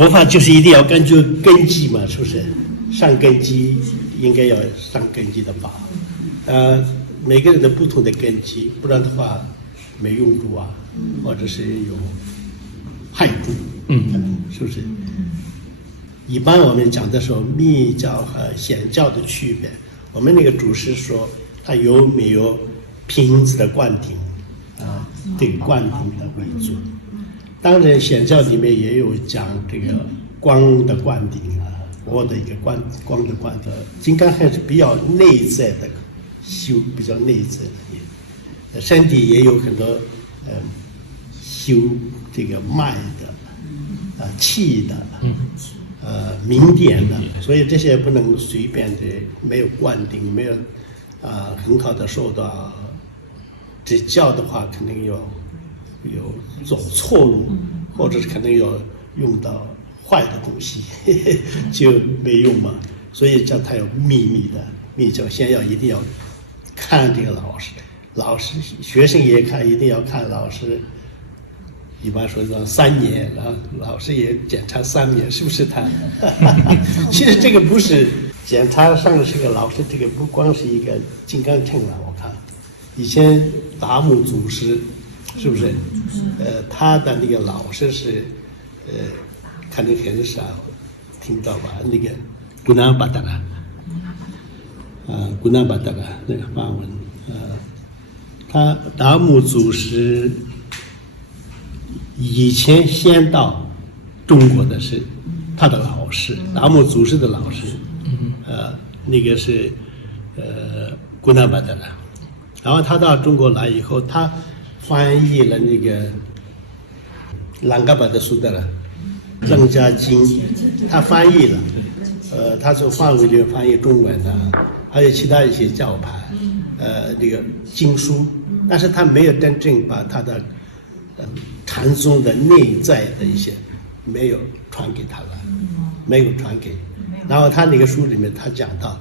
佛法就是一定要根据根基嘛，是不是？上根基应该要上根基的法，每个人的不同的根基，不然的话没用处啊，或者是有害处，是不是？一般我们讲的时候，密教和显教的区别，我们那个祖师说，它有没有瓶子的灌顶啊？这个灌顶的为主。当然，显教里面也有讲这个光的灌顶啊，我的一个光的灌顶。金刚还是比较内在的修，比较内在的，身体也有很多修这个脉的，气的，明点的，所以这些不能随便的，没有灌顶，没有很好的受到指教的话，肯定有走错路，或者是可能有用到坏的东西，就没用嘛。所以叫他有秘密的密教，先一定要看这个老师学生也看，一定要看老师。一般说3年，然后老师也检查3年，是不是他？其实这个不是检查上的这个老师，这个不光是一个金刚乘了，我看以前达木祖师。是不是？他的那个老师是，可能很少听到吧？那个古南巴达拉，古南巴达拉那个梵文，他达木祖师以前先到中国的是他的老师，达木祖师的老师，那个是古南巴达拉，然后他到中国来以后，他翻译了那个兰嘎巴的苏德了，楞伽经，他翻译了，他从梵文里翻译中文的，还有其他一些教派，那个经书，但是他没有真正把他的禅宗的内在的一些没有传给他了，没有传给，然后他那个书里面他讲到，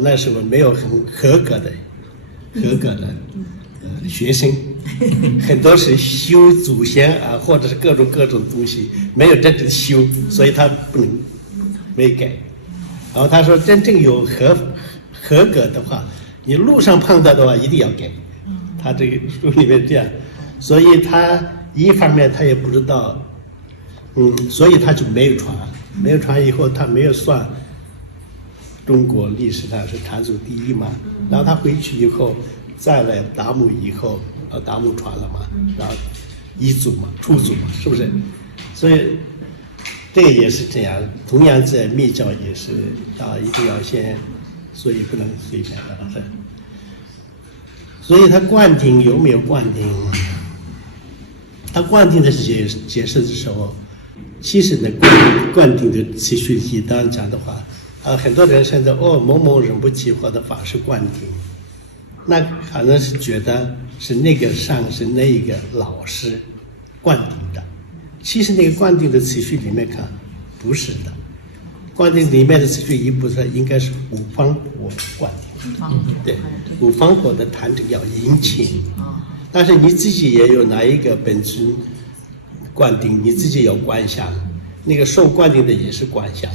那时候没有很合格的学生。很多是修祖先啊，或者是各种东西，没有真正修，所以他没改。然后他说，真正有合格的话，你路上碰到的话一定要改。他这个书里面这样，所以他一方面他也不知道，所以他就没有传以后，他没有算中国历史上是禅宗第一嘛。然后他回去以后，再来达木以后。达木传了嘛，然后一祖嘛，初祖嘛，是不是？所以这个也是这样，同样在密教也是一定要先，所以不能随便的。所以他灌顶有没有灌顶？他灌顶的解释的时候，其实呢，灌顶的持续力，当然讲的话，很多人现在某某人不起火的法是灌顶。那可能是觉得是那个上是那一个老师灌顶的，其实那个灌顶的次序里面看不是的，灌顶里面的次序一部分应该是五方火灌顶，对，五方火的坛整要殷勤，但是你自己也有哪一个本尊灌顶，你自己有观想，那个受灌顶的也是观想，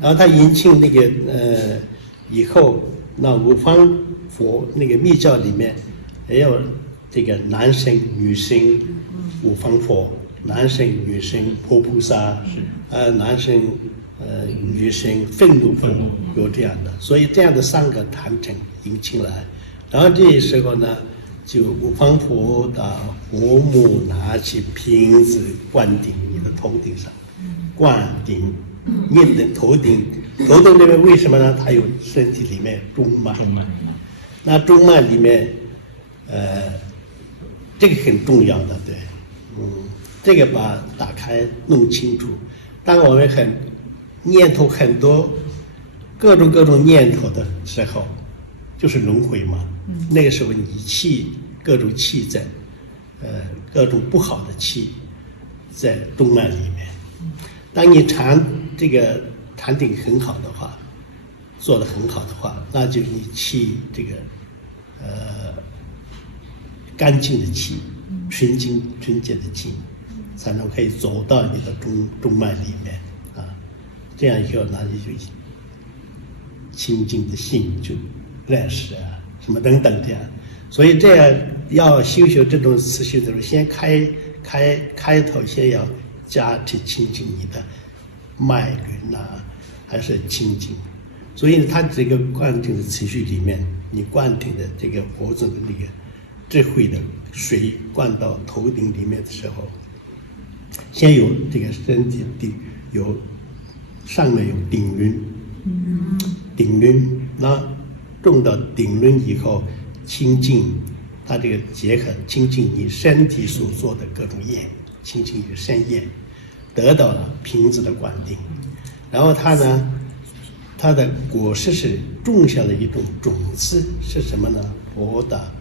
然后他殷勤那个以后。那五方佛那个密教里面也有这个男生、女生五方佛，男生、女生佛菩萨，男生、女生愤怒佛，有这样的，所以这样的3个坛整引进来，然后这时候呢，就五方佛的佛母拿起瓶子灌顶你的头顶上，灌顶。念的头顶那边为什么呢？它有身体里面中脉，那中脉里面，这个很重要的，对，这个把打开弄清楚。当我们念头很多，各种念头的时候，就是轮回嘛。那个时候你各种气在，各种不好的气在中脉里面。当你这个禅定很好的话，做得很好的话，那就你气这个干净的气，纯洁的气，才能可以走到你的中脉里面，这样以后呢，你就清净的心就认识啊，什么等等这样。所以这样要修这种持续的时候，先开头先要加去清净你的脉轮呐，还是清净。所以它这个灌顶的持续里面，你灌顶的这个佛种的那个智慧的水灌到头顶里面的时候，先有这个身体有上面有顶轮，那种到顶轮以后，清净它这个结合清净你身体所做的各种业，清净你的身业，得到了瓶子的灌顶，然后它呢，它的果实是种下了一种种子，是什么呢？佛的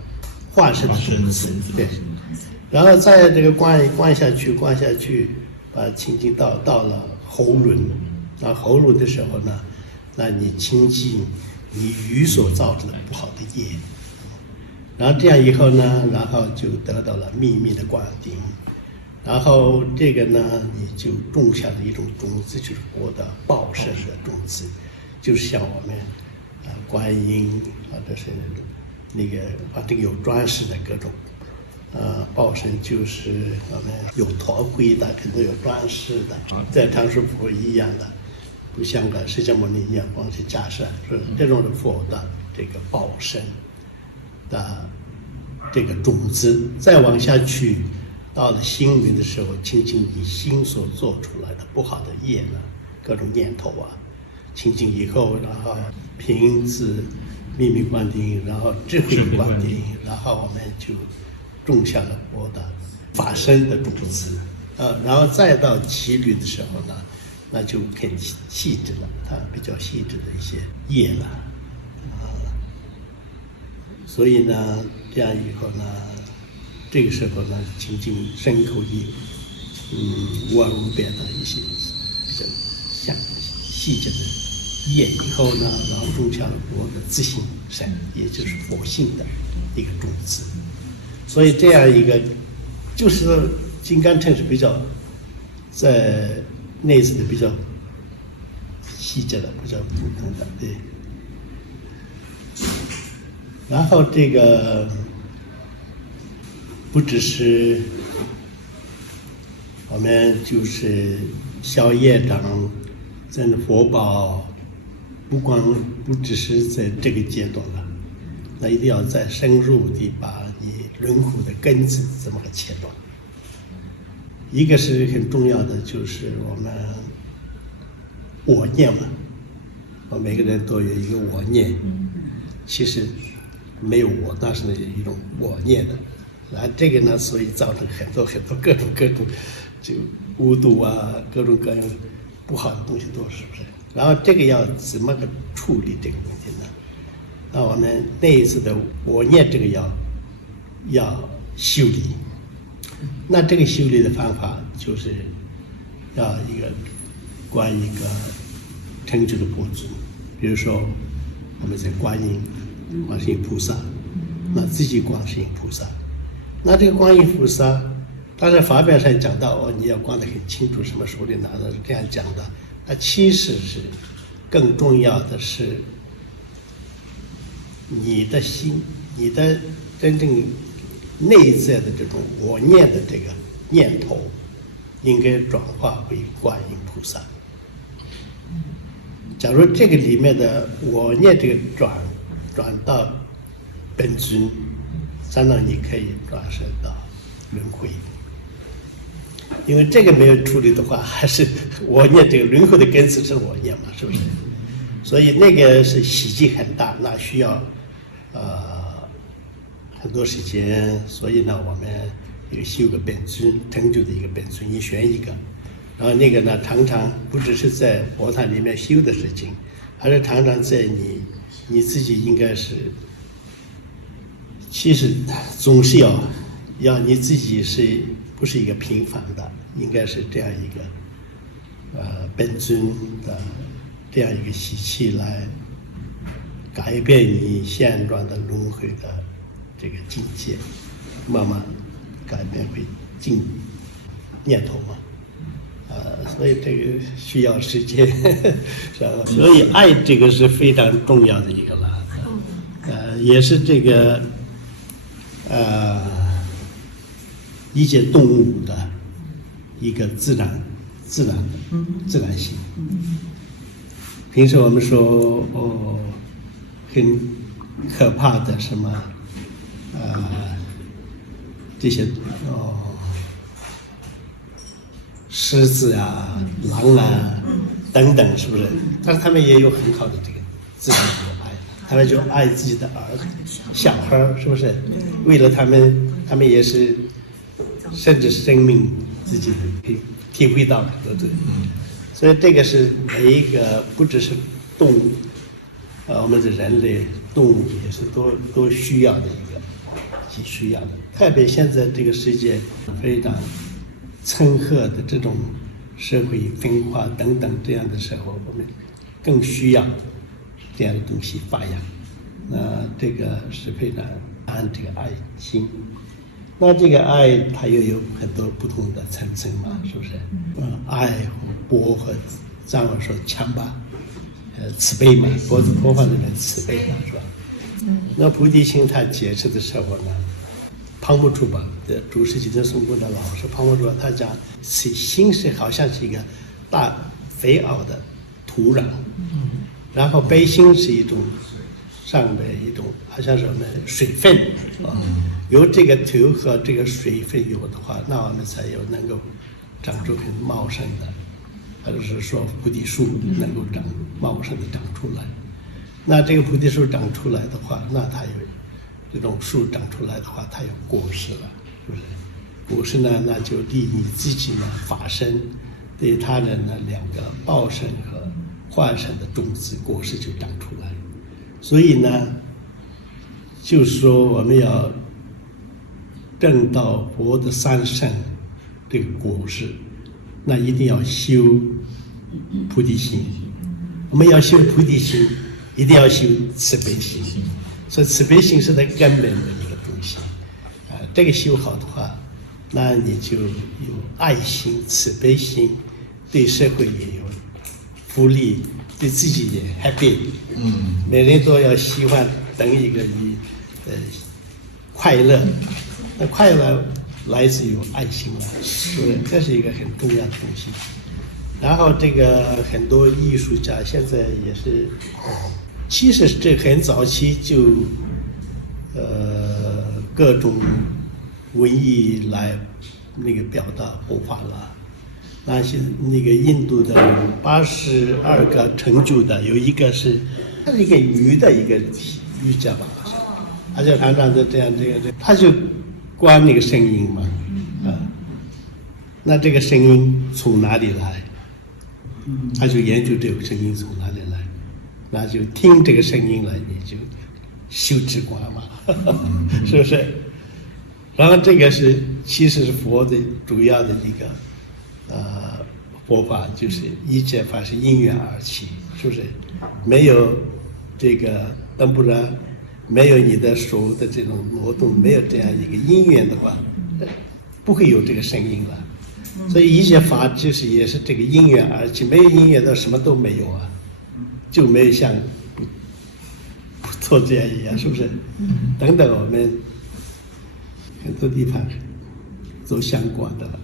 化身的种子，对。然后在这个灌下去，把清净到了喉轮，然后喉轮的时候呢，那你清净你语所造成的不好的业，然后这样以后呢，然后就得到了秘密的灌顶，然后这个呢，你就种下了一种种子，就是佛的报身的种子，就是像我们观音或者是那个反正有装饰的各种。报身就是我们有团徽的，很多有装饰的，在常识佛一样的，不像个释迦牟尼一样光是架设，是这种的佛的这个报身的这个种子，再往下去，到了心轮的时候，清净你心所做出来的不好的业呢，各种念头啊，清净以后，然后瓶子秘密灌顶，然后智慧灌顶，然后我们就种下了佛的法身的种子，然后再到祈律的时候呢，那就更细致了，它比较细致的一些业了，所以呢，这样以后呢，这个时候呢，清净身口意，无二无别的一些比较像细致的业以后呢，然后种下了佛的自性身，也就是佛性的一个种子。所以这样一个，就是说金刚乘是比较在内在的比较细致的，比较普通的，对。然后这个不只是我们就是消业障、增佛宝，不只是在这个阶段了，那一定要再深入地把你轮回的根子怎么个切断。一个是很重要的，就是我们我念嘛，我每个人都有一个我念，其实没有我，但是呢有一种我念的，然后这个呢，所以造成很多各种就污毒啊，各种各样不好的东西多，是不是？然后这个要怎么个处理这个问题呢？那我们内在的我念这个要修理，那这个修理的方法就是要观一个成就的佛祖，比如说我们在观世音菩萨，那自己观世音菩萨，那这个观音菩萨，当然法表上讲到你要观得很清楚，什么手里拿的是这样讲的，那其实是更重要的是你的心，你的真正内在的这种我念的这个念头，应该转化为观音菩萨。假如这个里面的我念这个转到本尊，相当于你可以转生到轮回。因为这个没有处理的话，还是我念这个轮回的根子是我念嘛，是不是？所以那个是喜忌很大，那需要很多时间。所以呢，我们有修个本尊，成就的一个本尊，一选一个。然后那个呢，常常不只是在佛堂里面修的事情，还是常常在你自己应该是，其实总是要你自己不是一个平凡的，应该是这样一个本尊的这样一个习气来改变你现状的轮回的这个境界，慢慢改变为念头嘛。所以这个需要时间，是吧？所以爱这个是非常重要的一个了，也是这个一些动物的一个自然性。平时我们说很可怕的什么这些狮子啊、狼啊等等，是不是？但是他们也有很好的这个自然的爱，他们就爱自己的小孩，是不是？为了他们也是甚至生命自己体会到很多这个。所以这个是每一个不只是动物，我们的人类动物也是都需要的需要的。特别现在这个世界非常层合的这种社会分化等等这样的时候，我们更需要这样的东西发扬。那这个是非常按这个爱心。那这个爱它又有很多不同的层次嘛，是不是？爱和波和藏文说强吧，慈悲嘛，波子波放里面慈悲嘛，是吧？那菩提心他解释的时候呢，庞博主吧，主世纪的宋国的老师庞博主，他讲心是好像是一个大肥沃的土壤，然后悲心是一种上的一种好像是我们水分啊。有这个土和这个水分有的话，那我们才有能够长出很茂盛的，或者是说菩提树能够茂盛的长出来。那这个菩提树长出来的话，那它有这种树长出来的话，它有果实了，是不是？果实呢，那就利你自己呢法身，对他人呢两个报身和化身的种子果实就长出来。所以呢，就是说我们要证到佛的三圣这个果实，那一定要修菩提心。我们要修菩提心，一定要修慈悲心。所以慈悲心是它根本的一个东西。这个修好的话，那你就有爱心、慈悲心，对社会也有福利，对自己也 happy。每人都要希望等一个快乐。那快乐来自于爱心了，是不是？这是一个很重要的东西。然后这个很多艺术家现在也是，其实这很早期就各种文艺来那个表达佛法了。那些那个印度的82个成就的，有一个是他是一个女的一个瑜伽吧，他就常常就这样他就观那个声音嘛，那这个声音从哪里来？他就研究这个声音从哪里来，那就听这个声音来，你就修止观嘛，是不是？然后这个其实是佛的主要的一个佛法，就是一切法是因缘而起，是不是？没有这个灯不然。没有你的手的这种挪动，没有这样一个因缘的话，不会有这个声音了。所以一切法就是也是这个因缘而起，没有因缘的什么都没有啊，就没有像不做这样一样，是不是？等等，我们很多地方都相关的了。